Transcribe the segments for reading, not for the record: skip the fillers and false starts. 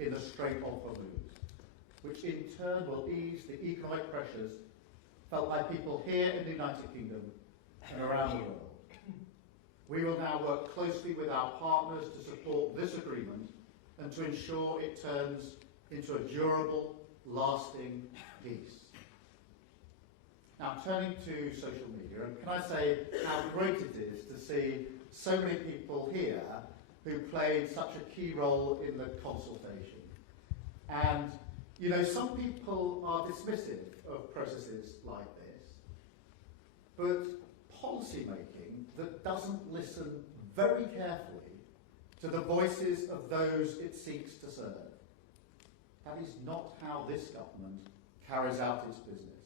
in the Strait of Hormuz, which in turn will ease the economic pressures felt by people here in the United Kingdom and around the world. We will now work closely with our partners to support this agreement and to ensure it turns into a durable, lasting peace. Now, turning to social media, and can I say how great it is to see so many people here who played such a key role in the consultation. And, you know, some people are dismissive of processes like this, but policy making that doesn't listen very carefully to the voices of those it seeks to serve, that is not how this government carries out its business.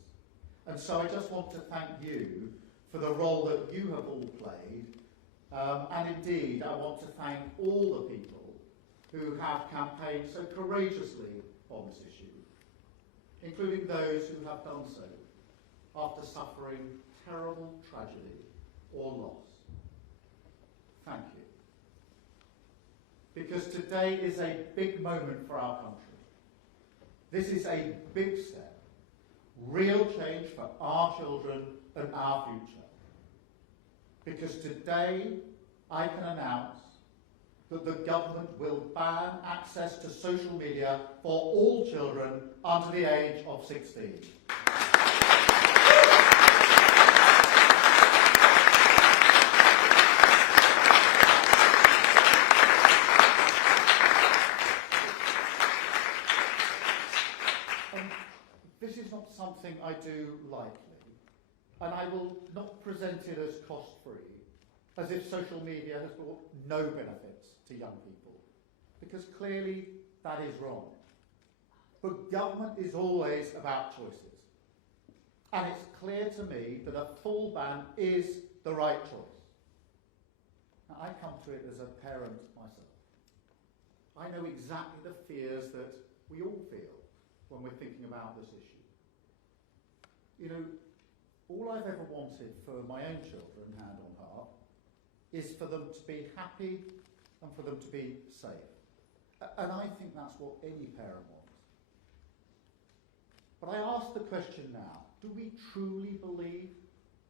And so I just want to thank you for the role that you have all played. And indeed, I want to thank all the people who have campaigned so courageously on this issue, including those who have done so after suffering terrible tragedy or loss. Thank you. Because today is a big moment for our country. This is a big step, real change for our children and our future. Because today I can announce that the government will ban access to social media for all children under the age of 16. This is not something I do lightly, and I will not present it as cost-free, as if social media has brought no benefits to young people, because clearly that is wrong. But government is always about choices, and it's clear to me that a full ban is the right choice. Now, I come to it as a parent myself. I know exactly the fears that we all feel when we're thinking about this issue. You know, all I've ever wanted for my own children, hand on heart, is for them to be happy and for them to be safe. And I think that's what any parent wants. But I ask the question now, do we truly believe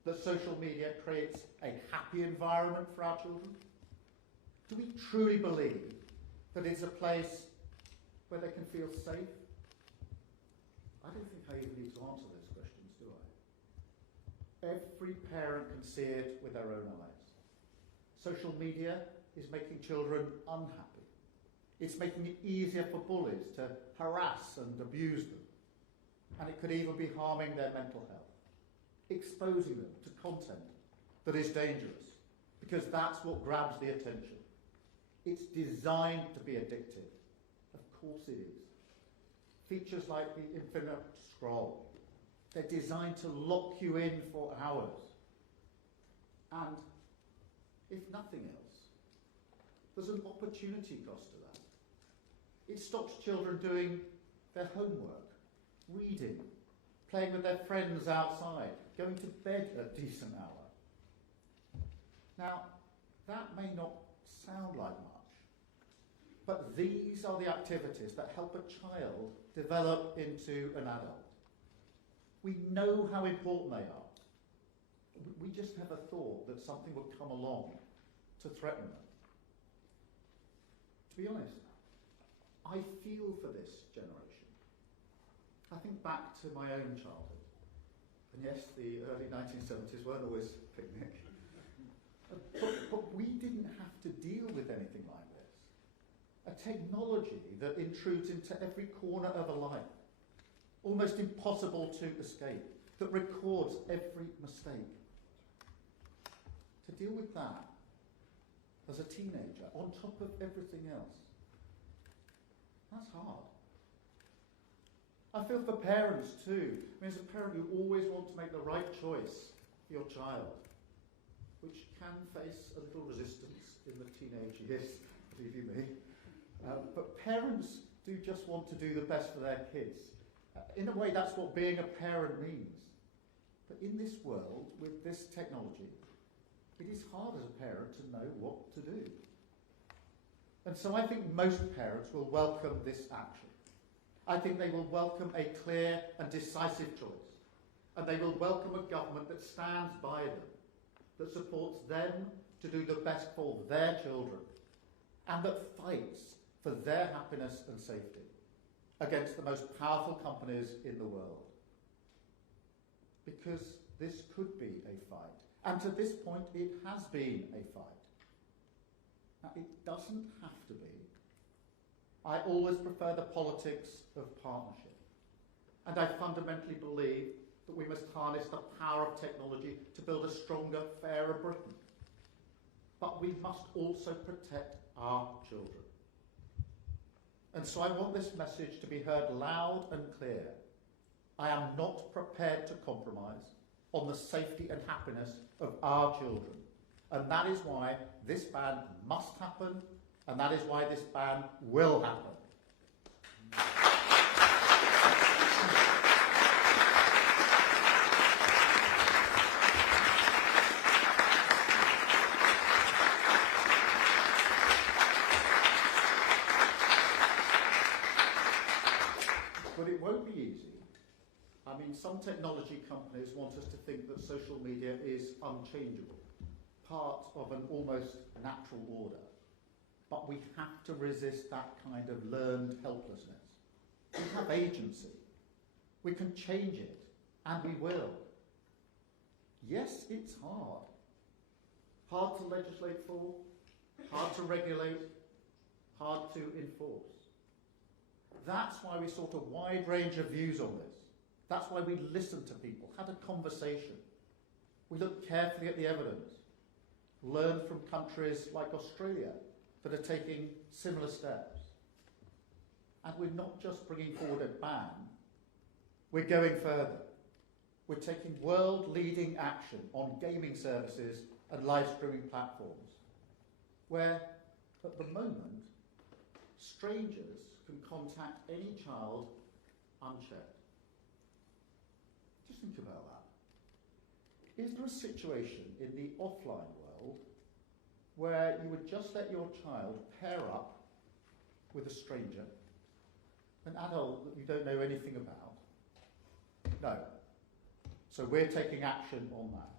that social media creates a happy environment for our children? Do we truly believe that it's a place where they can feel safe? I don't think I even need to answer those questions, do I? Every parent can see it with their own eyes. Social media is making children unhappy. It's making it easier for bullies to harass and abuse them. And it could even be harming their mental health, exposing them to content that is dangerous, because that's what grabs the attention. It's designed to be addictive. Of course it is. Features like the infinite scroll, they're designed to lock you in for hours. And if nothing else, there's an opportunity cost to that. It stops children doing their homework, reading, playing with their friends outside, going to bed at a decent hour. Now, that may not sound like much, but these are the activities that help a child develop into an adult. We know how important they are. We just never thought that something would come along to threaten them. To be honest, I feel for this generation. I think back to my own childhood. And yes, the early 1970s weren't always a picnic. But we didn't have to deal with anything like this. A technology that intrudes into every corner of a life, almost impossible to escape, that records every mistake. To deal with that as a teenager, on top of everything else, that's hard. I feel for parents too. I mean, as a parent, you always want to make the right choice for your child, which can face a little resistance in the teenage years, believe you me. But parents do just want to do the best for their kids. In a way, that's what being a parent means. But in this world, with this technology, it is hard as a parent to know what to do. And so I think most parents will welcome this action. I think they will welcome a clear and decisive choice. And they will welcome a government that stands by them, that supports them to do the best for their children, and that fights for their happiness and safety against the most powerful companies in the world. Because this could be a fight. And to this point, it has been a fight. Now, it doesn't have to be. I always prefer the politics of partnership. And I fundamentally believe that we must harness the power of technology to build a stronger, fairer Britain. But we must also protect our children. And so I want this message to be heard loud and clear. I am not prepared to compromise on the safety and happiness of our children. And that is why this ban must happen, and that is why this ban will happen. But it won't be easy. I mean, some technology companies want us to think that social media is unchangeable, part of an almost natural order. But we have to resist that kind of learned helplessness. We have agency. We can change it, and we will. Yes, it's hard. Hard to legislate for, hard to regulate, hard to enforce. That's why we sought a wide range of views on this. That's why we listened to people, had a conversation. We looked carefully at the evidence, learned from countries like Australia that are taking similar steps. And we're not just bringing forward a ban, we're going further. We're taking world-leading action on gaming services and live streaming platforms, where, at the moment, strangers can contact any child unchecked. Just think about that. Is there a situation in the offline world where you would just let your child pair up with a stranger, an adult that you don't know anything about? No. So we're taking action on that.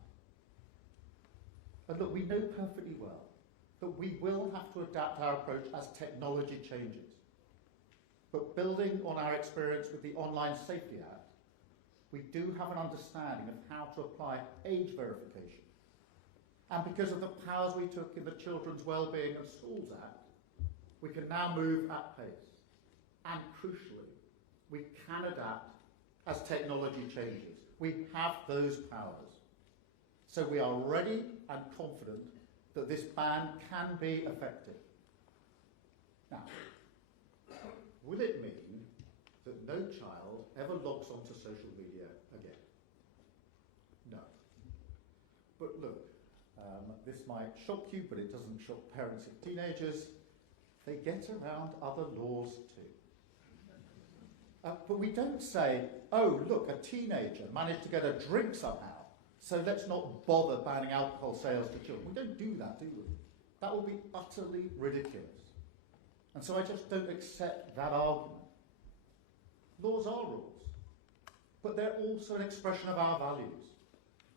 And look, we know perfectly well that we will have to adapt our approach as technology changes. But building on our experience with the Online Safety Act, we do have an understanding of how to apply age verification. And because of the powers we took in the Children's Wellbeing and Schools Act, we can now move at pace. And crucially, we can adapt as technology changes. We have those powers. So we are ready and confident that this ban can be effective. Now, will it mean that no child ever logs onto social media again? No. But look, this might shock you, but it doesn't shock parents of teenagers. They get around other laws too. But we don't say, oh, look, a teenager managed to get a drink somehow, so let's not bother banning alcohol sales to children. We don't do that, do we? That would be utterly ridiculous. And so I just don't accept that argument. Laws are rules, but they're also an expression of our values.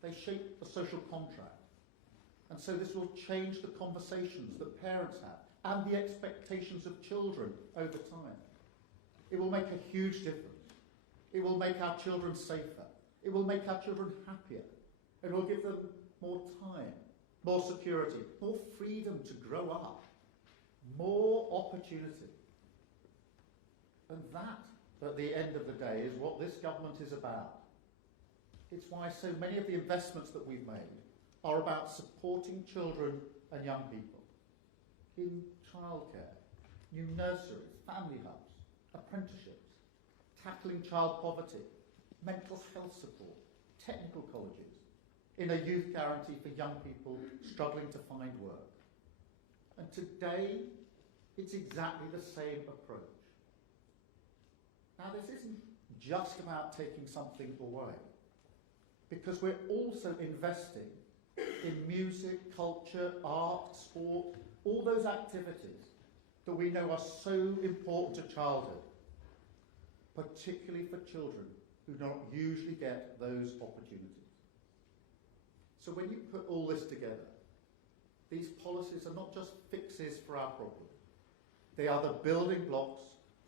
They shape the social contract. And so this will change the conversations that parents have and the expectations of children over time. It will make a huge difference. It will make our children safer. It will make our children happier. It will give them more time, more security, more freedom to grow up, more opportunity. And that, at the end of the day, is what this government is about. It's why so many of the investments that we've made are about supporting children and young people in childcare, new nurseries, family hubs, apprenticeships, tackling child poverty, mental health support, technical colleges, in a youth guarantee for young people struggling to find work. And today, it's exactly the same approach. Now, this isn't just about taking something away, because we're also investing in music, culture, art, sport, all those activities that we know are so important to childhood, particularly for children who don't usually get those opportunities. So when you put all this together, these policies are not just fixes for our problem. They are the building blocks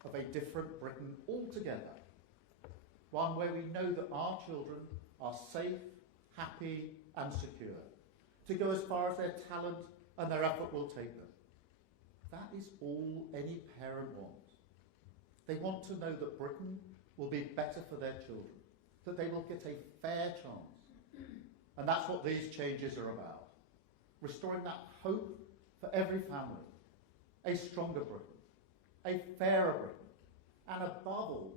of a different Britain altogether. One where we know that our children are safe, happy and secure, to go as far as their talent and their effort will take them. That is all any parent wants. They want to know that Britain will be better for their children, that they will get a fair chance. And that's what these changes are about. Restoring that hope for every family, a stronger Britain, a fairer Britain, and above all,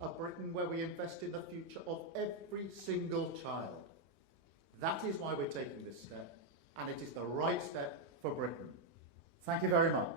a Britain where we invest in the future of every single child. That is why we're taking this step, and it is the right step for Britain. Thank you very much.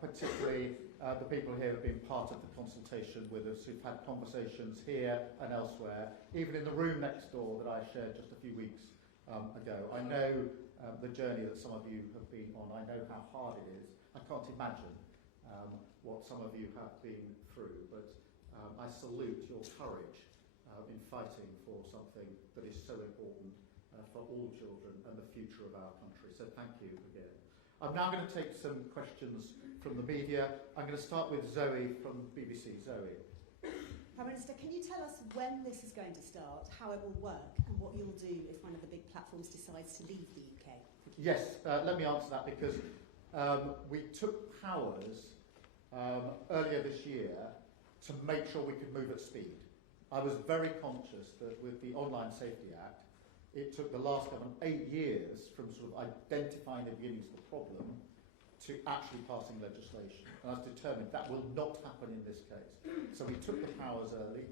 Particularly the people here who have been part of the consultation with us, who've had conversations here and elsewhere, even in the room next door that I shared just a few weeks ago. I know the journey that some of you have been on. I know how hard it is. I can't imagine what some of you have been through, but I salute your courage in fighting for something that is so important for all children and the future of our country. So thank you again. I'm now going to take some questions from the media. I'm going to start with Zoe from BBC. Zoe. Prime Minister, can you tell us when this is going to start, how it will work, and what you'll do if one of the big platforms decides to leave the UK? Yes, let me answer that because we took powers earlier this year to make sure we could move at speed. I was very conscious that with the Online Safety Act, it took the last government 8 years from sort of identifying the beginnings of the problem to actually passing legislation. And I was determined that will not happen in this case. So we took the powers early.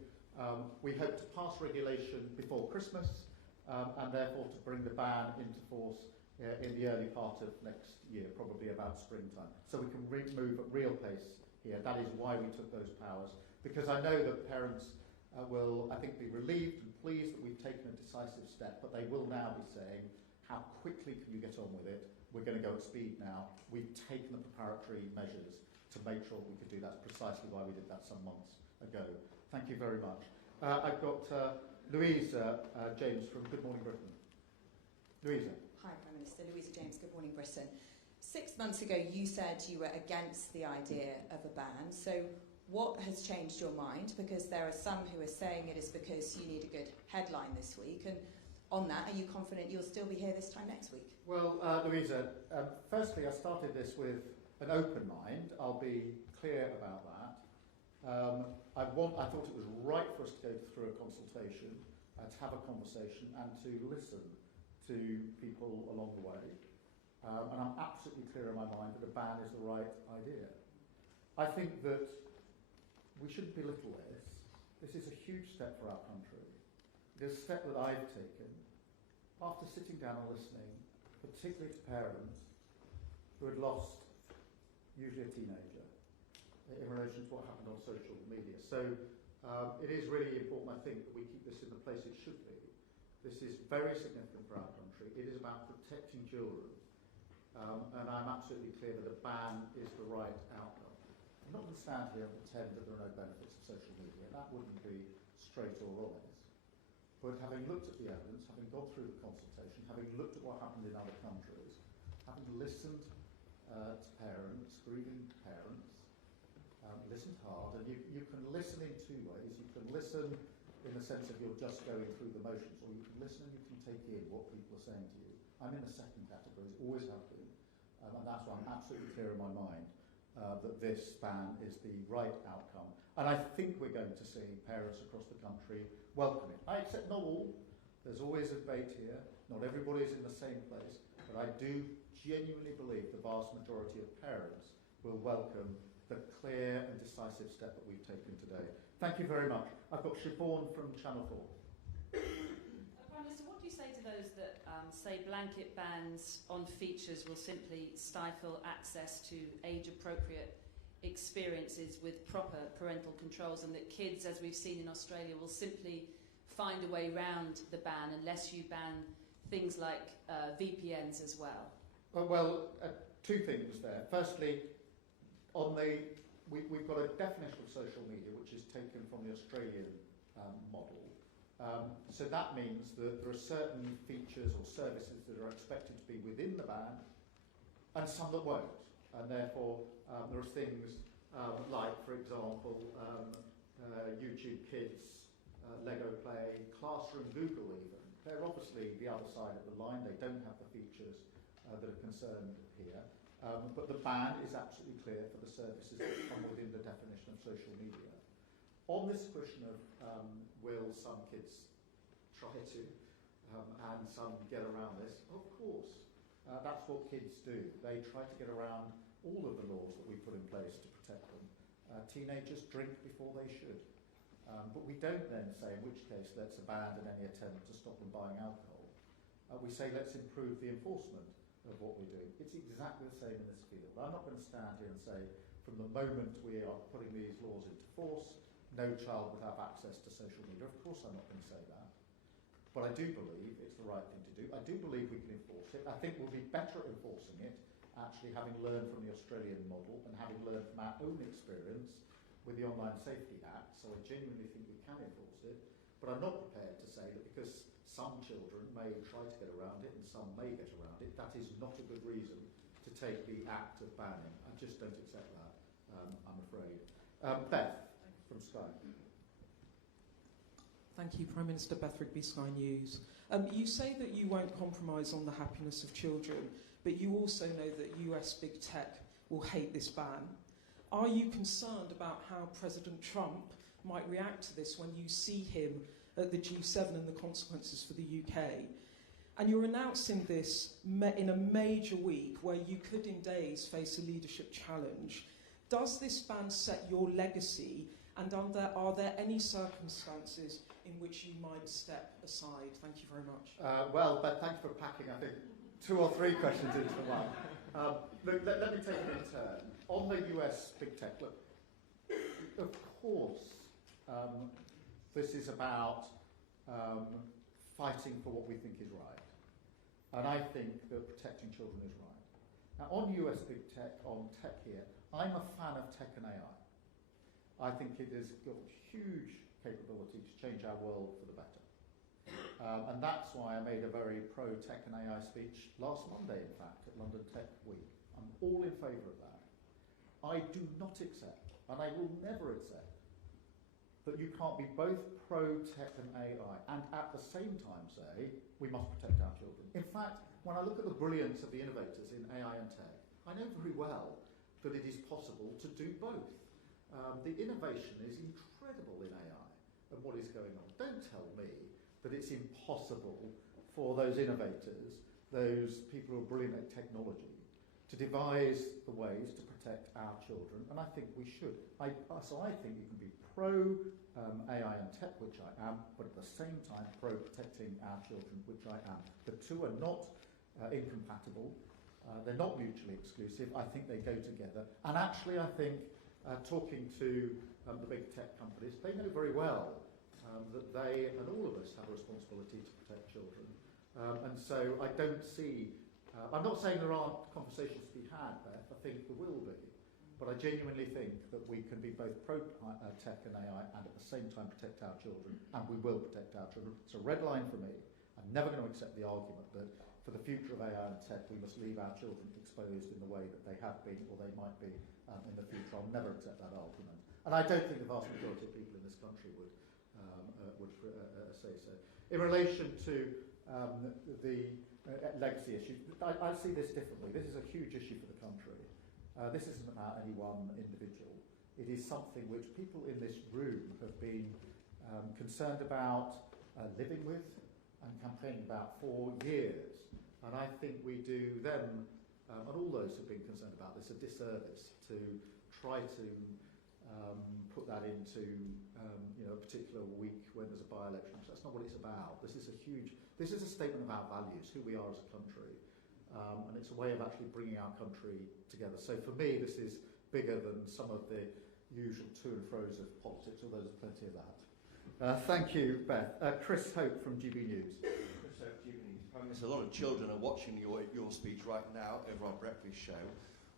We hope to pass regulation before Christmas and therefore to bring the ban into force in the early part of next year, probably about springtime. So we can move at real pace here. That is why we took those powers, because I know that parents will, I think, be relieved and pleased that we've taken a decisive step, but they will now be saying, how quickly can you get on with it? We're going to go at speed now. We've taken the preparatory measures to make sure we could do that. That's precisely why we did that some months ago. Thank you very much. I've got Louisa James from Good Morning Britain. Louisa. Hi, Prime Minister. Louisa James, Good Morning Britain. 6 months ago, you said you were against the idea of a ban. So what has changed your mind? Because there are some who are saying it is because you need a good headline this week. And on that, are you confident you'll still be here this time next week? Well, Louisa, firstly, I started this with an open mind. I'll be clear about that. I thought it was right for us to go through a consultation, to have a conversation and to listen to people along the way. And I'm absolutely clear in my mind that a ban is the right idea. I think that we shouldn't belittle this. This is a huge step for our country. It is a step that I've taken after sitting down and listening, particularly to parents who had lost usually a teenager in relation to what happened on social media. So it is really important, I think, that we keep this in the place it should be. This is very significant for our country. It is about protecting children. And I'm absolutely clear that a ban is the right outcome. I'm not going to stand here and pretend that there are no benefits of social media. That wouldn't be straight or honest. But having looked at the evidence, having gone through the consultation, having looked at what happened in other countries, having listened to parents, grieving parents, listened hard, and you can listen in two ways. You can listen in the sense of you're just going through the motions, or you can listen and you can take in what people are saying to you. I'm in the second category, always have been, and that's why I'm absolutely clear in my mind that this ban is the right outcome. And I think we're going to see parents across the country welcome it. I accept not all. There's always a debate here. Not everybody's in the same place. But I do genuinely believe the vast majority of parents will welcome the clear and decisive step that we've taken today. Thank you very much. I've got Siobhan from Channel 4. Prime Minister, what do you say to those that say blanket bans on features will simply stifle access to age-appropriate experiences with proper parental controls, and that kids, as we've seen in Australia, will simply find a way round the ban unless you ban things like VPNs as well? Two things there. Firstly, we've got a definition of social media which is taken from the Australian model. So that means that there are certain features or services that are expected to be within the ban and some that won't. And therefore, there are things like, for example, YouTube Kids, Lego Play, Classroom, Google even. They're obviously the other side of the line. They don't have the features that are concerned here. But the ban is absolutely clear for the services that come within the definition of social media. On this question of will some kids try to and some get around this, of course. That's what kids do. They try to get around all of the laws that we put in place to protect them. Teenagers drink before they should. But we don't then say in which case let's abandon any attempt to stop them buying alcohol. We say let's improve the enforcement of what we're doing. It's exactly the same in this field. I'm not going to stand here and say from the moment we are putting these laws into force, no child would have access to social media. Of course I'm not going to say that. But I do believe it's the right thing to do. I do believe we can enforce it. I think we'll be better at enforcing it, actually having learned from the Australian model and having learned from our own experience with the Online Safety Act. So I genuinely think we can enforce it. But I'm not prepared to say that because some children may try to get around it and some may get around it, that is not a good reason to take the act of banning. I just don't accept that, I'm afraid. Beth from Sky. Thank you, Prime Minister. Beth Rigby, Sky News. You say that you won't compromise on the happiness of children, but you also know that US big tech will hate this ban. Are you concerned about how President Trump might react to this when you see him at the G7 and the consequences for the UK? And you're announcing this in a major week where you could in days face a leadership challenge. Does this ban set your legacy, and are there any circumstances in which you might step aside? Thank you very much. But thanks for packing, I think, 2 or 3 questions into one. Look, let me take it in turn. On the US big tech, look, of course, this is about fighting for what we think is right. And I think that protecting children is right. Now, on US big tech, on tech here, I'm a fan of tech and AI. I think it has got huge capability to change our world for the better. And that's why I made a very pro-tech and AI speech last Monday, in fact, at London Tech Week. I'm all in favour of that. I do not accept, and I will never accept, that you can't be both pro-tech and AI and at the same time say we must protect our children. In fact, when I look at the brilliance of the innovators in AI and tech, I know very well that it is possible to do both. The innovation is incredible in AI and what is going on. Don't tell me that it's impossible for those innovators, those people who are brilliant at technology, to devise the ways to protect our children, and I think we should. So I think you can be pro-AI and tech, which I am, but at the same time pro-protecting our children, which I am. The two are not incompatible. They're not mutually exclusive. I think they go together. And actually, I think, talking to the big tech companies, they know very well that they and all of us have a responsibility to protect children. And so I don't see... I'm not saying there aren't conversations to be had, Beth. I think there will be. But I genuinely think that we can be both pro-tech and AI and at the same time protect our children, and we will protect our children. It's a red line for me. I'm never going to accept the argument that for the future of AI and tech we must leave our children exposed in the way that they have been or they might be in the future. I'll never accept that argument. And I don't think the vast majority of people in this country would say so. In relation to the legacy issue, I see this differently. This is a huge issue for the country. This isn't about any one individual. It is something which people in this room have been concerned about living with and campaigning about for years. And I think we do them, and all those who've been concerned about this, a disservice to try to put that into a particular week when there's a by-election. So that's not what it's about. This is a statement of our values, who we are as a country, and it's a way of actually bringing our country together. So for me, this is bigger than some of the usual to and fro's of politics, although there's plenty of that. Thank you, Beth. Chris Hope from GB News. Chris Hope, GB News. Prime Minister, a lot of children are watching your speech right now over our breakfast show.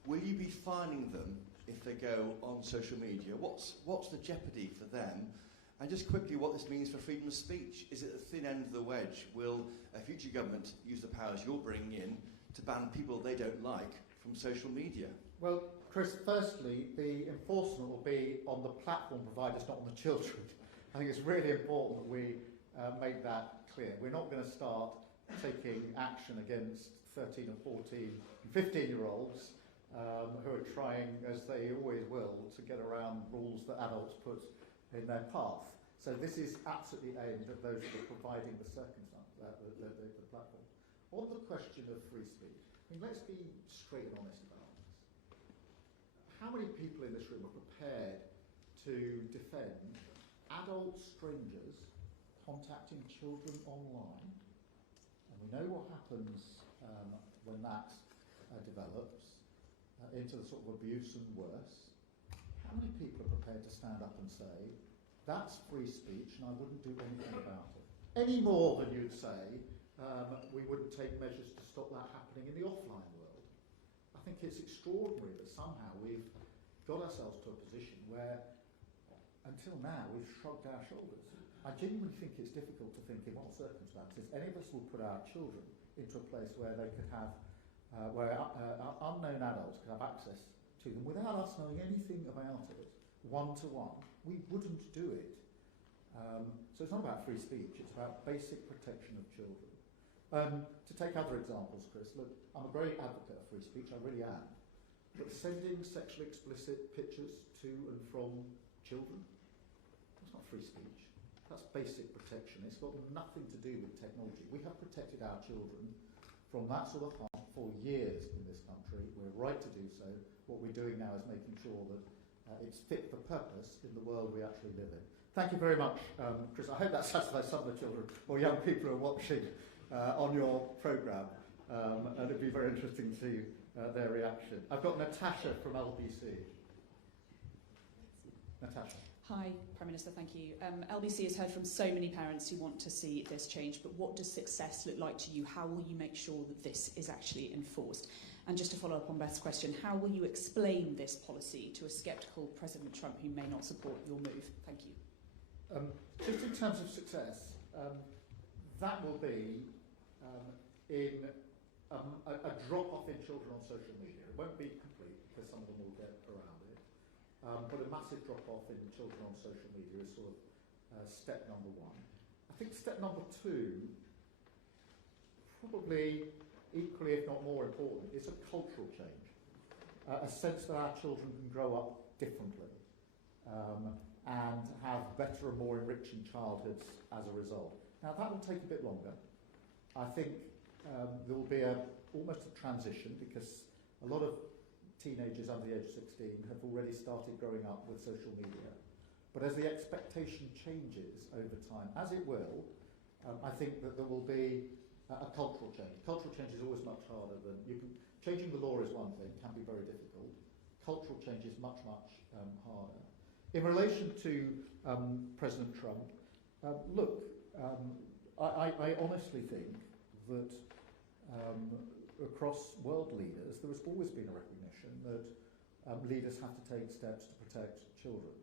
Will you be fining them if they go on social media? What's the jeopardy for them? And just quickly, what this means for freedom of speech. Is it the thin end of the wedge? Will a future government use the powers you're bringing in to ban people they don't like from social media? Well, Chris, firstly, the enforcement will be on the platform providers, not on the children. I think it's really important that we make that clear. We're not going to start taking action against 13 and 14 and 15-year-olds who are trying, as they always will, to get around rules that adults put in their path. So this is absolutely aimed at those that are providing the circumstance, the platform. On the question of free speech, I mean, let's be straight and honest about this. How many people in this room are prepared to defend adult strangers contacting children online? And we know what happens when that develops into the sort of abuse and worse. How many people are prepared to stand up and say, that's free speech and I wouldn't do anything about it? Any more than you'd say, we wouldn't take measures to stop that happening in the offline world. I think it's extraordinary that somehow we've got ourselves to a position where, until now, we've shrugged our shoulders. I genuinely think it's difficult to think in what circumstances any of us would put our children into a place where they could have, where unknown adults could have access to them without us knowing anything about it, one-to-one. We wouldn't do it. So it's not about free speech, it's about basic protection of children. To take other examples, Chris, look, I'm a great advocate of free speech, I really am. But sending sexually explicit pictures to and from children, that's not free speech. That's basic protection. It's got nothing to do with technology. We have protected our children from that sort of harm for years in this country. We're right to do so. What we're doing now is making sure that it's fit for purpose in the world we actually live in. Thank you very much, Chris. I hope that satisfies some of the children or young people who are watching on your programme. And it'd be very interesting to see their reaction. I've got Natasha from LBC. Natasha. Hi, Prime Minister, thank you. LBC has heard from so many parents who want to see this change, but what does success look like to you? How will you make sure that this is actually enforced? And just to follow up on Beth's question, how will you explain this policy to a sceptical President Trump who may not support your move? Thank you. Just in terms of success, that will be in a drop-off in children on social media. It won't be complete because some of them will get around it. But a massive drop-off in children on social media is sort of step number one. I think step number two, probably equally if not more important, is a cultural change. A sense that our children can grow up differently and have better and more enriching childhoods as a result. Now that will take a bit longer. I think there will be almost a transition because a lot of teenagers under the age of 16 have already started growing up with social media. But as the expectation changes over time, as it will, I think that there will be a cultural change. Cultural change is always much harder than changing the law is one thing, can be very difficult. Cultural change is much, much harder. In relation to President Trump, I honestly think that across world leaders, there has always been a recognition that leaders have to take steps to protect children.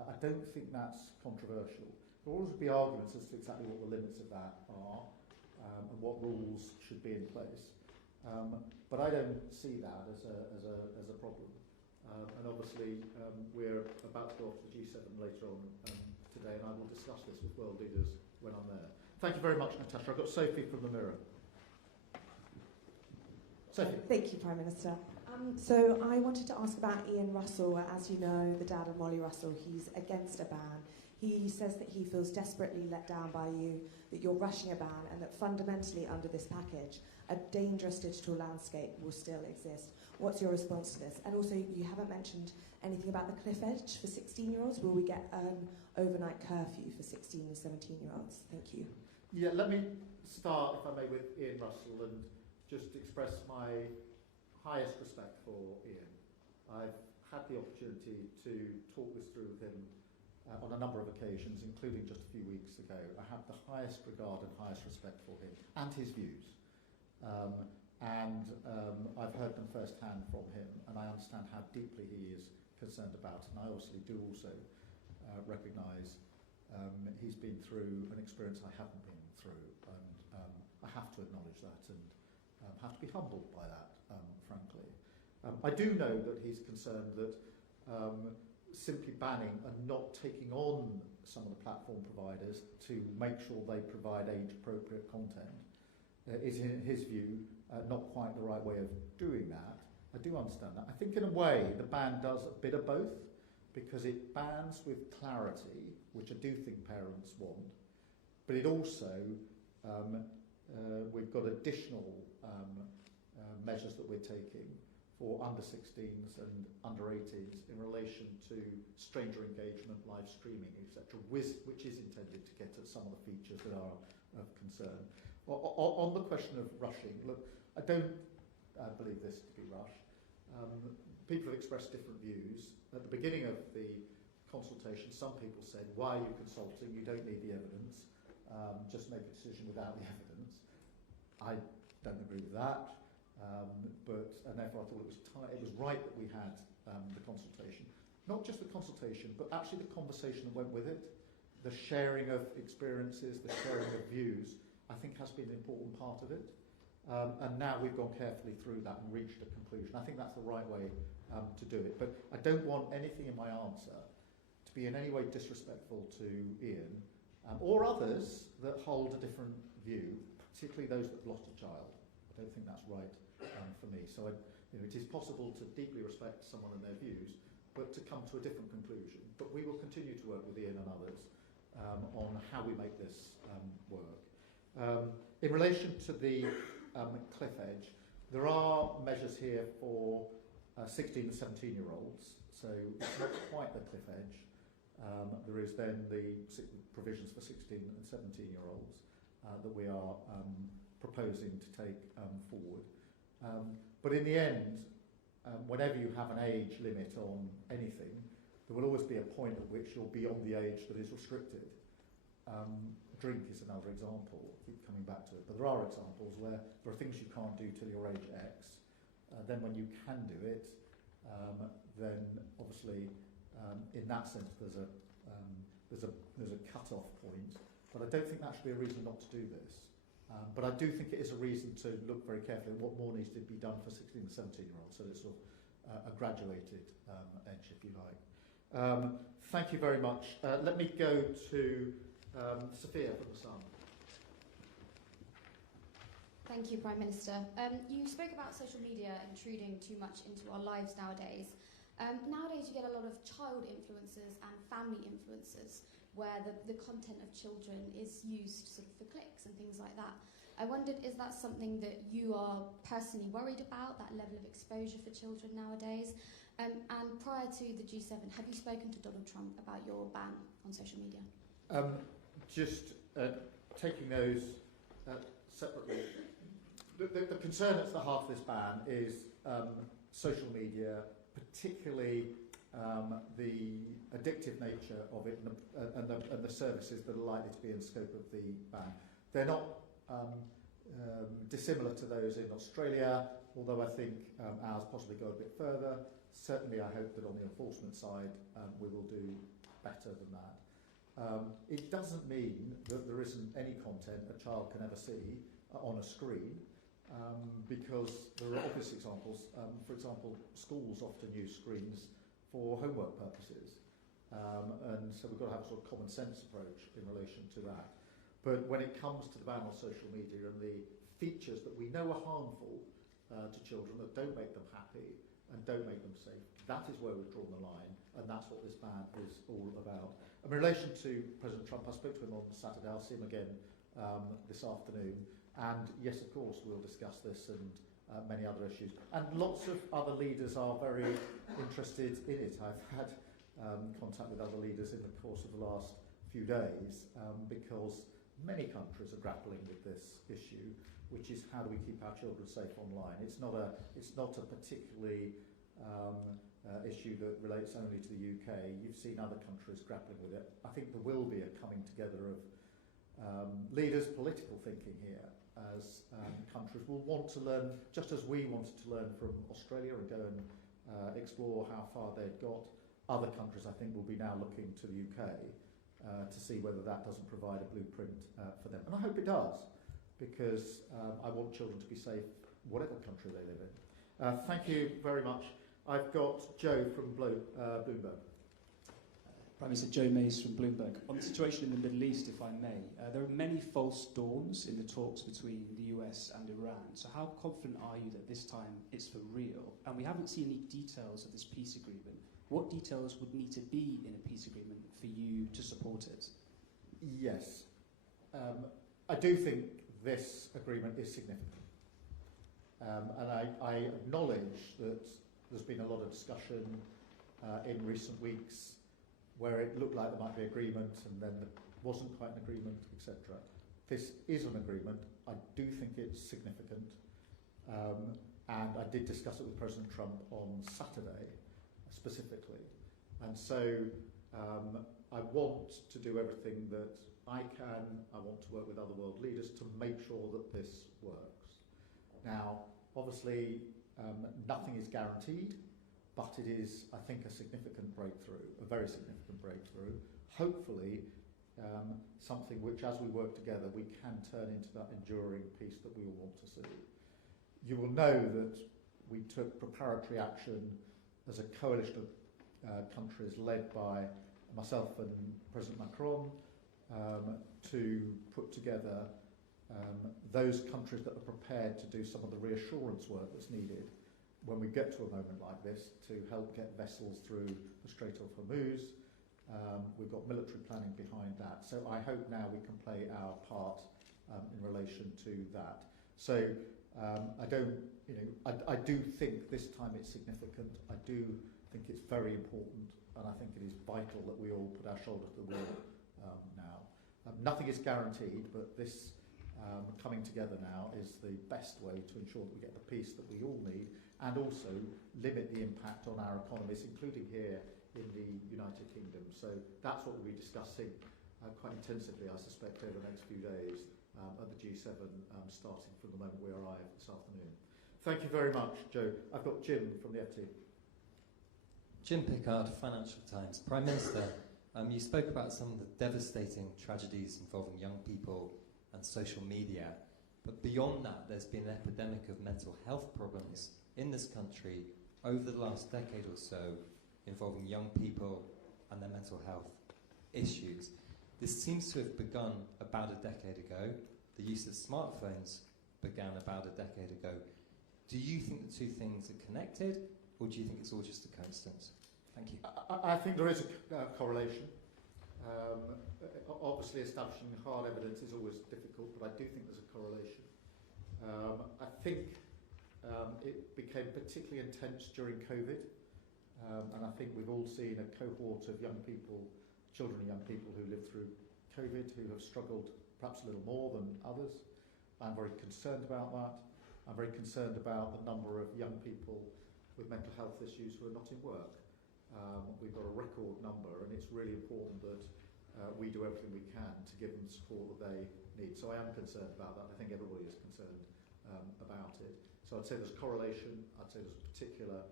I don't think that's controversial. There will always be arguments as to exactly what the limits of that are and what rules should be in place. But I don't see that as a problem. And obviously, we're about to go off to the G7 later on today, and I will discuss this with world leaders when I'm there. Thank you very much, Natasha. I've got Sophie from the Mirror. Sophie. Thank you, Prime Minister. So I wanted to ask about Ian Russell. As you know, the dad of Molly Russell, he's against a ban. He says that he feels desperately let down by you, that you're rushing a ban, and that fundamentally under this package, a dangerous digital landscape will still exist. What's your response to this? And also, you haven't mentioned anything about the cliff edge for 16-year-olds. Will we get an overnight curfew for 16 and 17-year-olds? Thank you. Yeah, let me start, if I may, with Ian Russell and just express my highest respect for Ian. I've had the opportunity to talk this through with him on a number of occasions, including just a few weeks ago. I have the highest regard and highest respect for him and his views. I've heard them firsthand from him, and I understand how deeply he is concerned about it. And I obviously do also recognise he's been through an experience I haven't been through, and I have to acknowledge that and have to be humbled by that, frankly. I do know that he's concerned that simply banning and not taking on some of the platform providers to make sure they provide age-appropriate content is, in his view, not quite the right way of doing that. I do understand that. I think in a way the ban does a bit of both, because it bans with clarity, which I do think parents want, but it also, we've got additional measures that we're taking for under-16s and under-18s in relation to stranger engagement, live streaming, etc., which is intended to get at some of the features that are of concern. On the question of rushing, look, I don't believe this to be rush. People have expressed different views. At the beginning of the consultation, some people said, why are you consulting? You don't need the evidence. Just make a decision without the evidence. I don't agree with that. And therefore I thought it was right that we had the consultation. Not just the consultation, but actually the conversation that went with it. The sharing of experiences, the sharing of views, I think has been an important part of it. And now we've gone carefully through that and reached a conclusion. I think that's the right way to do it. But I don't want anything in my answer to be in any way disrespectful to Ian or others that hold a different view, particularly those that have lost a child. I don't think that's right for me. So it is possible to deeply respect someone and their views, but to come to a different conclusion. But we will continue to work with Ian and others on how we make this work. In relation to the cliff edge, there are measures here for 16 and 17-year-olds, so it's not quite the cliff edge. There is then the provisions for 16 and 17-year-olds that we are proposing to take forward. But in the end, whenever you have an age limit on anything, there will always be a point at which you're beyond the age that is restricted. Drink is another example. I keep coming back to it, but there are examples where there are things you can't do till your age X. Then when you can do it, then obviously in that sense there's a cut-off point. But I don't think that should be a reason not to do this. But I do think it is a reason to look very carefully at what more needs to be done for 16 and 17-year-olds, so it's sort of a graduated edge, if you like. Thank you very much. Let me go to Sophia from the Sun. Thank you, Prime Minister. You spoke about social media intruding too much into our lives nowadays. Nowadays you get a lot of child influencers and family influencers where the content of children is used sort of for clicks and things like that. I wondered, is that something that you are personally worried about, that level of exposure for children nowadays? And prior to the G7, have you spoken to Donald Trump about your ban on social media? Just taking those separately, the concern at the heart of this ban is social media, particularly the addictive nature of it and the services that are likely to be in scope of the ban. They're not dissimilar to those in Australia, although I think ours possibly go a bit further. Certainly I hope that on the enforcement side we will do better than that. It doesn't mean that there isn't any content a child can ever see on a screen, because there are obvious examples. For example, schools often use screens for homework purposes, and so we've got to have a sort of common sense approach in relation to that. But when it comes to the ban on social media and the features that we know are harmful to children, that don't make them happy and don't make them safe, that is where we've drawn the line, and that's what this ban is all about. In relation to President Trump, I spoke to him on Saturday. I'll see him again this afternoon. And yes, of course, we'll discuss this and many other issues. And lots of other leaders are very interested in it. I've had contact with other leaders in the course of the last few days because many countries are grappling with this issue, which is how do we keep our children safe online. It's not a particularly issue that relates only to the UK. You've seen other countries grappling with it. I think there will be a coming together of leaders' political thinking here, as countries will want to learn, just as we wanted to learn from Australia and go and explore how far they'd got. Other countries, I think, will be now looking to the UK to see whether that doesn't provide a blueprint for them. And I hope it does, because I want children to be safe whatever country they live in. Thank you very much. I've got Joe from Bloomberg. Prime Minister Joe Mays from Bloomberg. On the situation in the Middle East, if I may, there are many false dawns in the talks between the US and Iran. So how confident are you that this time it's for real? And we haven't seen any details of this peace agreement. What details would need to be in a peace agreement for you to support it? Yes. I do think this agreement is significant. And I acknowledge that there's been a lot of discussion in recent weeks where it looked like there might be agreement and then there wasn't quite an agreement, etc. This is an agreement. I do think it's significant. And I did discuss it with President Trump on Saturday, specifically. And so I want to do everything that I can. I want to work with other world leaders to make sure that this works. Now, obviously, nothing is guaranteed, but it is, I think, a significant breakthrough, a very significant breakthrough. Hopefully, something which, as we work together, we can turn into that enduring peace that we all want to see. You will know that we took preparatory action as a coalition of countries led by myself and President Macron to put together those countries that are prepared to do some of the reassurance work that's needed when we get to a moment like this to help get vessels through the Strait of Hormuz. We've got military planning behind that. So I hope now we can play our part in relation to that. So I do think this time it's significant. I do think it's very important, and I think it is vital that we all put our shoulder to the wheel now. Nothing is guaranteed, but this coming together now is the best way to ensure that we get the peace that we all need, and also limit the impact on our economies, including here in the United Kingdom. So that's what we'll be discussing quite intensively, I suspect, over the next few days at the G7, starting from the moment we arrive this afternoon. Thank you very much, Joe. I've got Jim from the FT. Jim Pickard, Financial Times. Prime Minister, you spoke about some of the devastating tragedies involving young people and social media, but beyond that, there's been an epidemic of mental health problems in this country over the last decade or so, involving young people and their mental health issues. This seems to have begun about a decade ago. The use of smartphones began about a decade ago. Do you think the two things are connected, or do you think it's all just a coincidence? Thank you. I think there is a correlation. Obviously, establishing hard evidence is always difficult, but I do think there's a correlation. I think it became particularly intense during COVID, and I think we've all seen a cohort of young people, children and young people who lived through COVID, who have struggled perhaps a little more than others. I'm very concerned about that. I'm very concerned about the number of young people with mental health issues who are not in work. We've got a record number, and it's really important that we do everything we can to give them the support that they need. So I am concerned about that. I think everybody is concerned about it. So I'd say there's correlation. I'd say there's a particular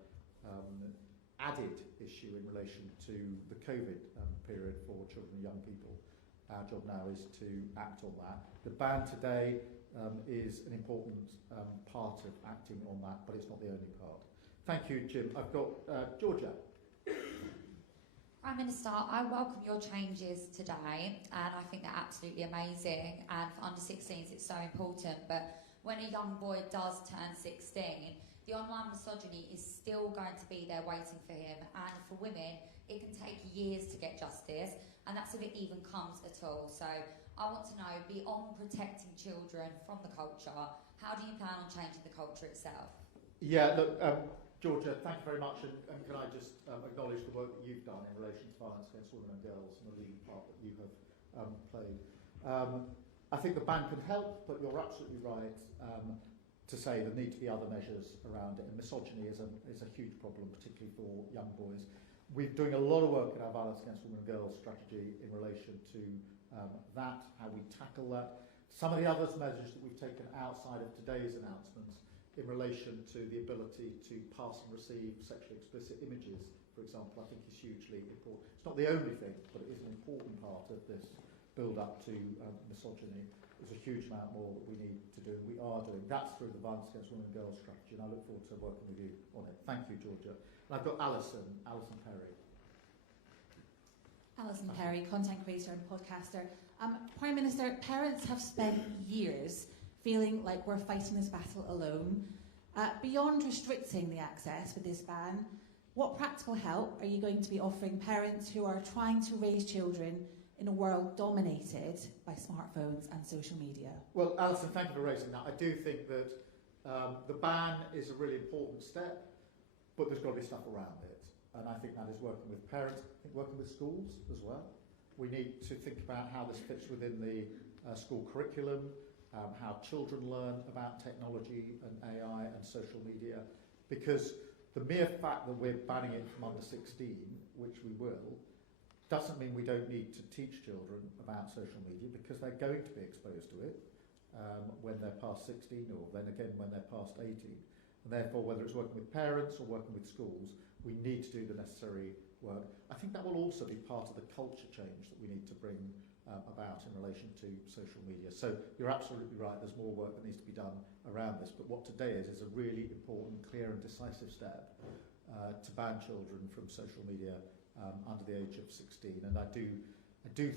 added issue in relation to the COVID period for children and young people. Our job now is to act on that. The ban today is an important part of acting on that, but it's not the only part. Thank you, Jim. I've got Georgia. Prime Minister, I welcome your changes today, and I think they're absolutely amazing. And for under-16s, it's so important. But when a young boy does turn 16, the online misogyny is still going to be there waiting for him. And for women, it can take years to get justice. and that's if it even comes at all. So I want to know, beyond protecting children from the culture, how do you plan on changing the culture itself? Yeah, look, Georgia, thank you very much, and can I just acknowledge the work that you've done in relation to violence against women and girls and the leading part that you have played. I think the ban can help, but you're absolutely right to say there need to be other measures around it, and misogyny is a huge problem, particularly for young boys. We're doing a lot of work in our violence against women and girls strategy in relation to that, how we tackle that. Some of the other measures that we've taken outside of today's announcements in relation to the ability to pass and receive sexually explicit images, for example, I think is hugely important. It's not the only thing, but it is an important part of this build-up to misogyny. There's a huge amount more that we need to do. We are doing. That's through the Violence Against Women and Girls strategy, and I look forward to working with you on it. Thank you, Georgia. And I've got Alison Perry. Alison Perry, content creator and podcaster. Prime Minister, parents have spent years feeling like we're fighting this battle alone. Beyond restricting the access with this ban, what practical help are you going to be offering parents who are trying to raise children in a world dominated by smartphones and social media? Well, Alison, thank you for raising that. I do think that the ban is a really important step, but there's got to be stuff around it. And I think that is working with parents, I think working with schools as well. We need to think about how this fits within the school curriculum, how children learn about technology and AI and social media, because the mere fact that we're banning it from under 16, which we will, doesn't mean we don't need to teach children about social media, because they're going to be exposed to it when they're past 16, or then again when they're past 18. And therefore, whether it's working with parents or working with schools, we need to do the necessary work. I think that will also be part of the culture change that we need to bring about in relation to social media. So you're absolutely right, there's more work that needs to be done around this, but what today is a really important, clear and decisive step to ban children from social media under the age of 16, and I do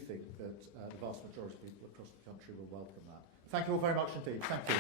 think that the vast majority of people across the country will welcome that. Thank you all very much indeed. Thank you.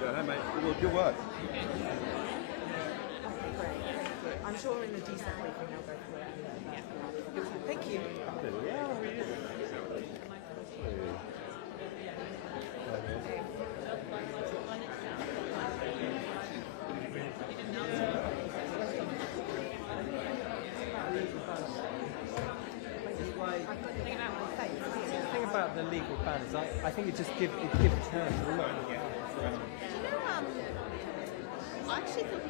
Go ahead, mate. Good work. Okay, great. I'm sure in the decent briefing they'll go through it. Yeah. Thank you. The thing about the legal ban is I think it just gives parents a lot more. I actually think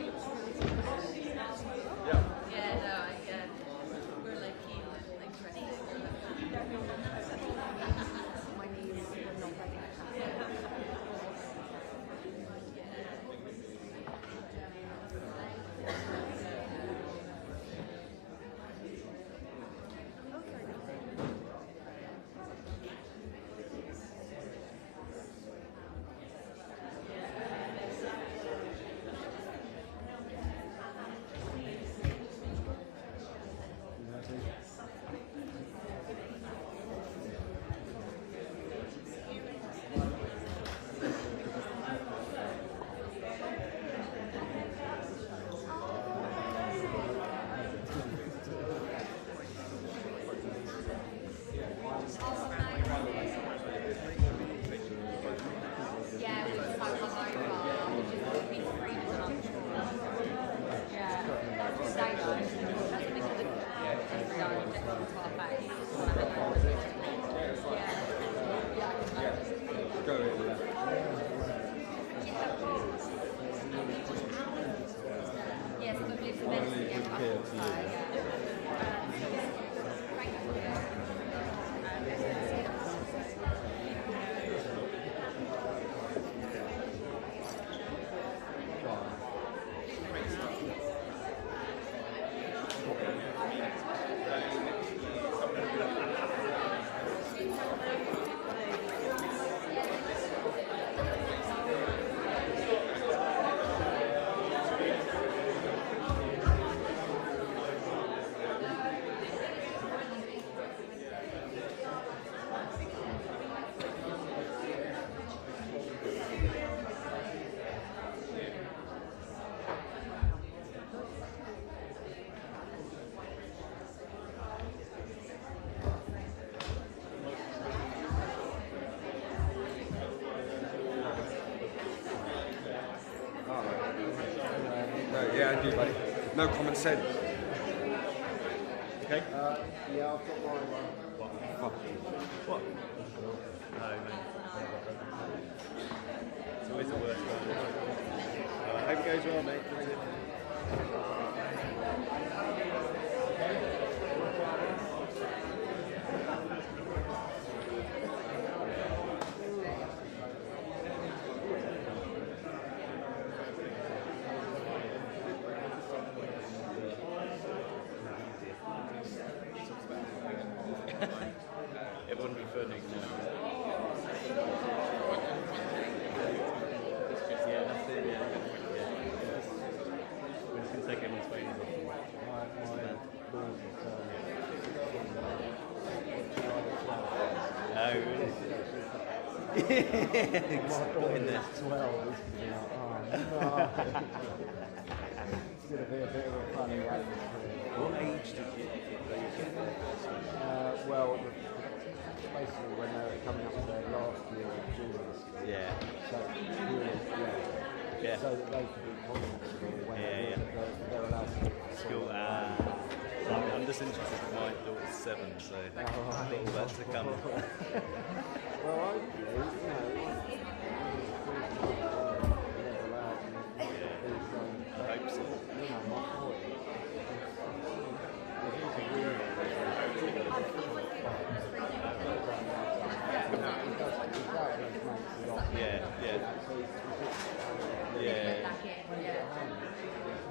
we're like keen and interested. My knees were not ready. Yeah, and you, buddy. No common sense. Okay? Yeah, I've got my one. Fuck. What? No, mate. It's always the worst one. Hope it goes well, mate. It wouldn't be fun next time. Yeah, that's it, yeah. We're just going to take everyone's phones off. Oh, really? In there. 12. Oh, no. It's going to be a bit of a funny one. What age did you get there? Well, basically when they were coming up to their last year of junior school. Yeah. So, so that they could be comfortable when they're allowed to go to school. I'm just interested in my daughter's 7, so all that's to come. Well, hopefully, you know, I hope so. Yeah.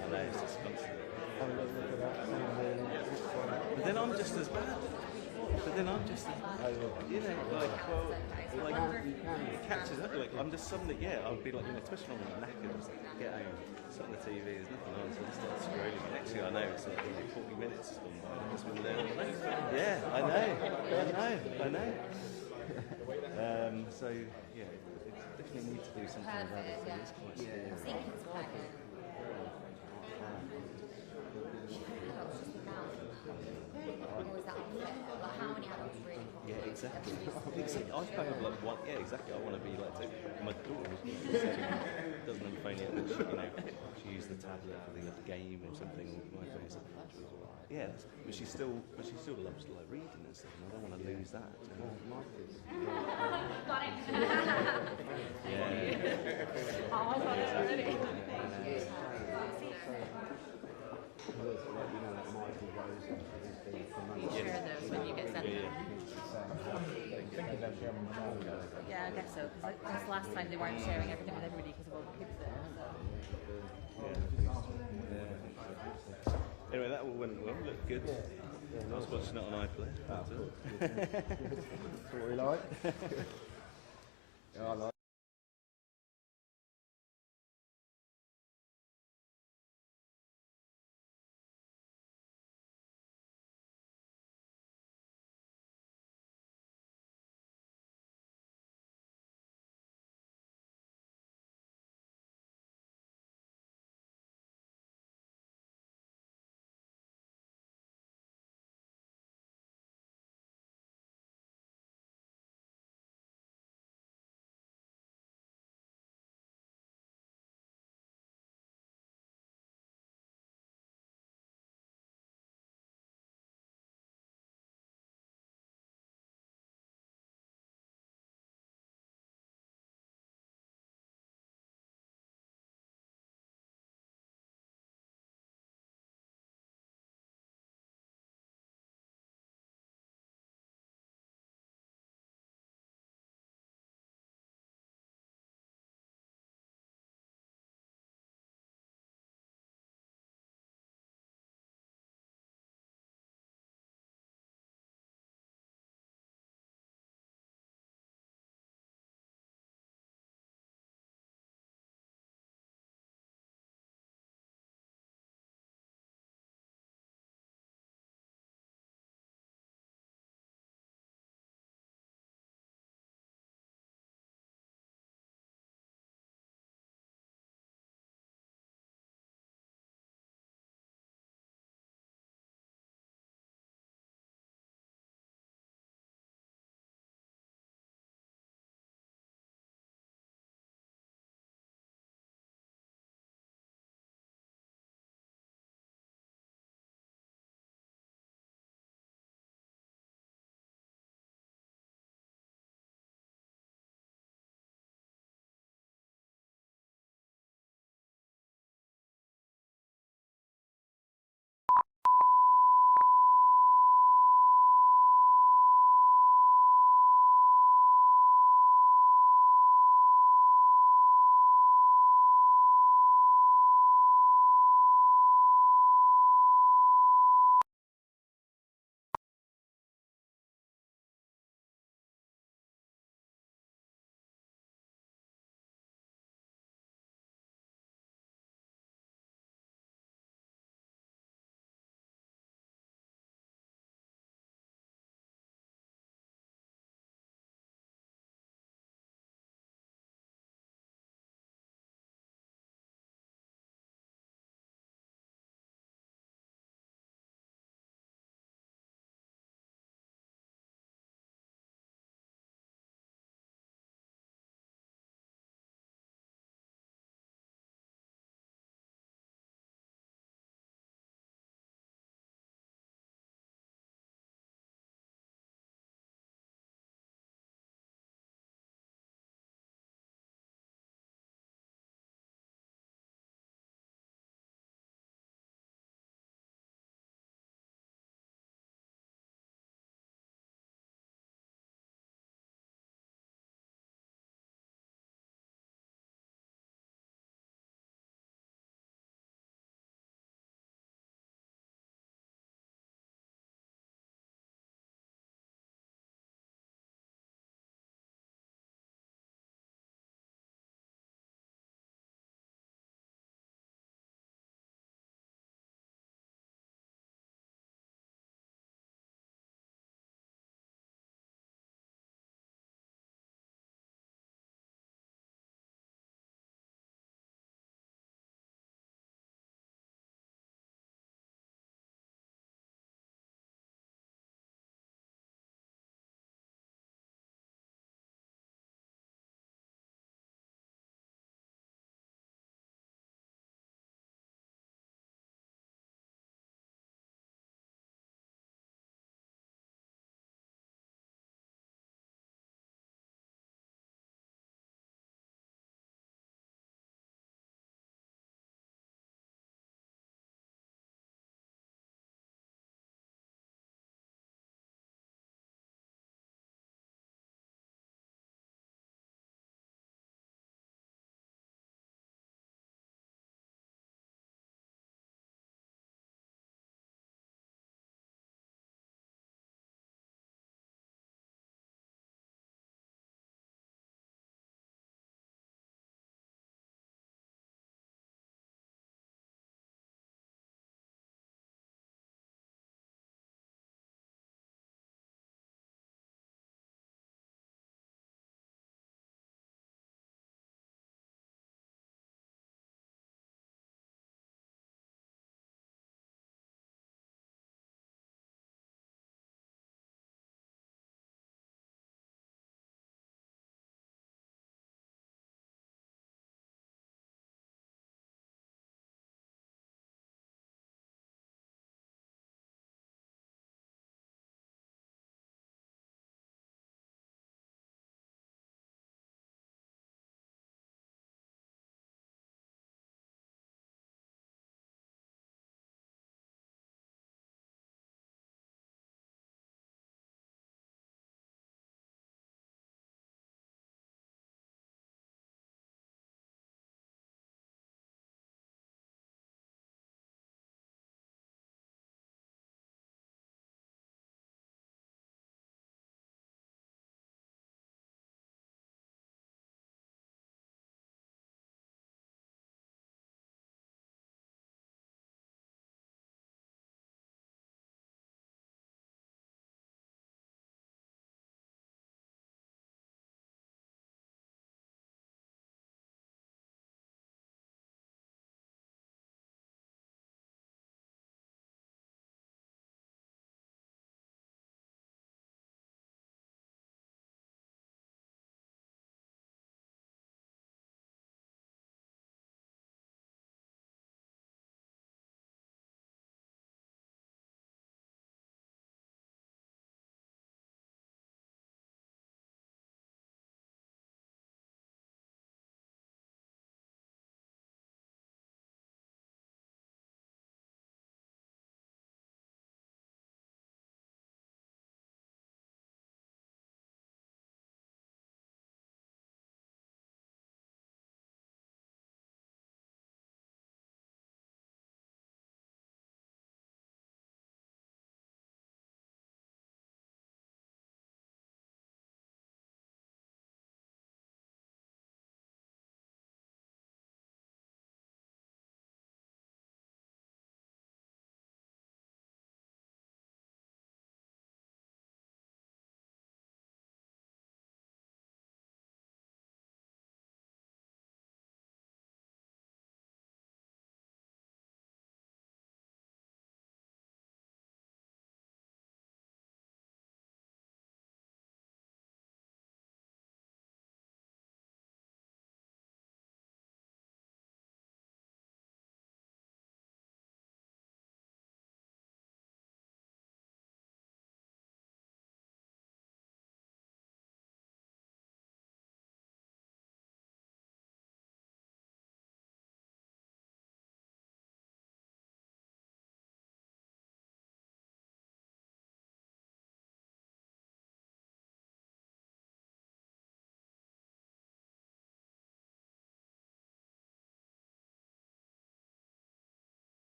I know, it's just constant. But then I'm just as bad. You know, it catches up. Like, I'm just suddenly, I'll be like, especially when I'm knackered, just like, get home, sit on the TV, there's nothing on, so I just start scrolling. And next thing I know, it's like 40 minutes has gone by. I've just been there. Yeah, I know. So, yeah, it definitely need to do something about it. So it's quite scary. Yeah, exactly. I kind of like want. Yeah, exactly. I want to be like. My daughter doesn't have a phone yet, but she used the tablet for the game or something, or my phone. Yeah, but she still loves like reading and stuff. And I don't want to lose that. My kids. Oh, I thought it was already. When you get sent Yeah, I guess so. Because last time they weren't sharing everything with everybody because of all the kids there. Anyway, that all went well. Looked good. I was watching it on iPlayer. That's what we like. Yeah, I like.